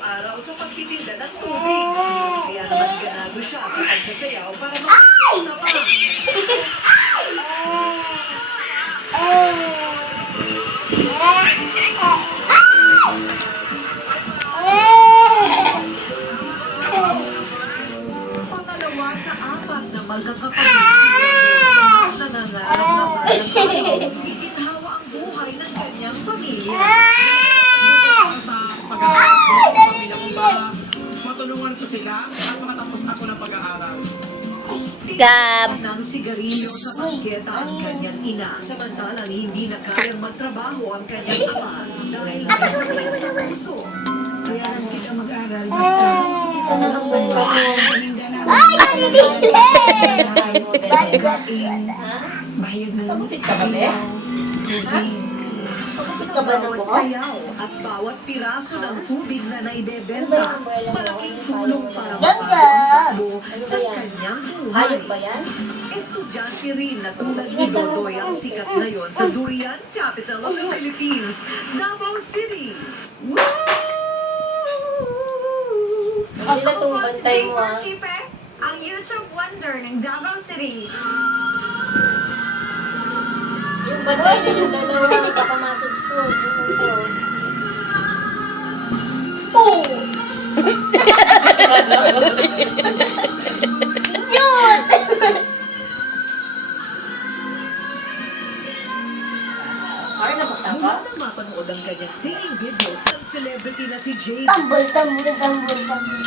araw-araw sa pagtitinda ng tubig. Kaya naman ganado siya sa pagsasayaw para makakita pa. Pangalawa sa apat na magkakapatid, nangangarap na parang iginhawa ang buhay ng kanyang pamilya. Matulungan ko sila at makatapos ako ng pag-aaral. Gab. Ng sigarilyo sa bangketa ang kanyang ina, samantalang hindi na kayang magtrabaho ang kanyang ama dahil nasakit sa puso. Kaya lang kita mag-aral basta alam mo paninda namin. Ay, nanidili! Pagkain, bayad ng ilaw, tubig. Bawat sayaw at bawat piraso ng tubig na naidebenta, malaking tulong para mapagtakbo ng kanyang buhay. Estudyante rin na tulad ni Dodoy ang sikat ngayon sa Durian, capital of the Philippines, Davao City. Ako po si Jayper Shipe, ang YouTube wonder ng Davao City. Yung bantay na yung dalawa, baka masubsub. Oh! Shoot! Ay, nabuksan ka? Nang mapanood ang kanyang singing videos ng celebrity na si Jay. Tambol, tambol, tambol, tambol.